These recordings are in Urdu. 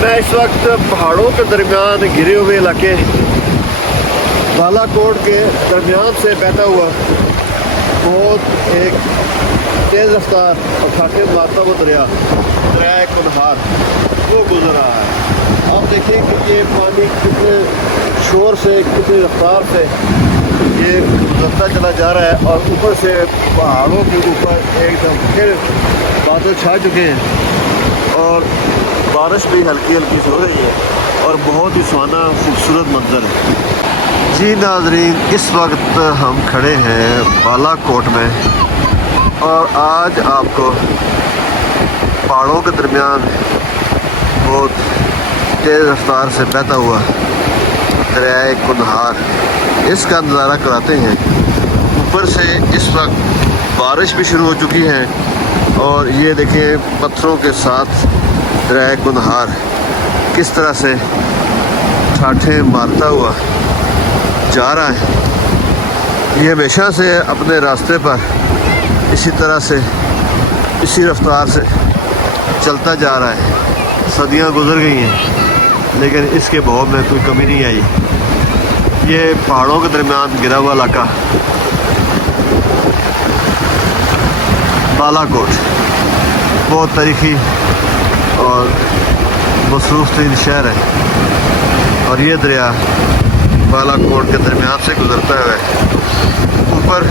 میں اس وقت پہاڑوں کے درمیان گرے ہوئے علاقے بالا کوٹ کے درمیان سے بہتا ہوا بہت ایک تیز رفتار اور کھاٹے مارتا ہوا دریائے کنہار وہ گزر رہا ہے۔ آپ دیکھیں کہ یہ پانی کتنے شور سے کتنی رفتار سے یہ گزرتا چلا جا رہا ہے، اور اوپر سے پہاڑوں کے اوپر ایک دم پھر بادل چھا چکے ہیں اور بارش بھی ہلکی ہلکی سے ہو رہی ہے اور بہت ہی سہانا خوبصورت منظر ہے۔ جی ناظرین، اس وقت ہم کھڑے ہیں بالا کوٹ میں اور آج آپ کو پہاڑوں کے درمیان بہت تیز رفتار سے بہتا ہوا دریائے کنہار اس کا نظارہ کراتے ہیں۔ اوپر سے اس وقت بارش بھی شروع ہو چکی ہے اور یہ دیکھیں پتھروں کے ساتھ دریائے کنہار کس طرح سے ٹھاٹھیں مارتا ہوا جا رہا ہے۔ یہ ہمیشہ سے اپنے راستے پر اسی طرح سے اسی رفتار سے چلتا جا رہا ہے۔ صدیاں گزر گئی ہیں لیکن اس کے بہاؤ میں کوئی کمی نہیں آئی۔ یہ پہاڑوں کے درمیان گرا ہوا علاقہ بالا کوٹ بہت تاریخی اور مصروف ترین شہر ہے، اور یہ دریا بالا کوٹ کے درمیان سے گزرتا ہے، اوپر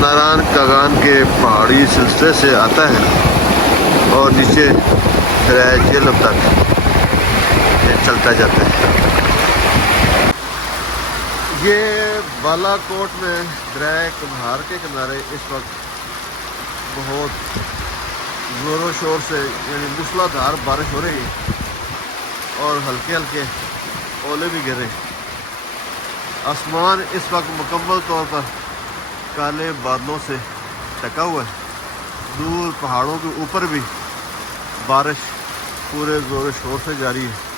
ناران کاغان کے پہاڑی سلسلے سے آتا ہے اور نیچے دریائے جہلم تک یہ چلتا جاتا ہے۔ یہ بالا کوٹ میں دریائے کنہار کے کنارے اس وقت بہت زور و شور سے یعنی موسلا دھار بارش ہو رہی ہے اور ہلکے ہلکے اولے بھی گر رہے ہیں۔ آسمان اس وقت مکمل طور پر کالے بادلوں سے ڈھکا ہوا ہے۔ دور پہاڑوں کے اوپر بھی بارش پورے زور و شور سے جاری ہے۔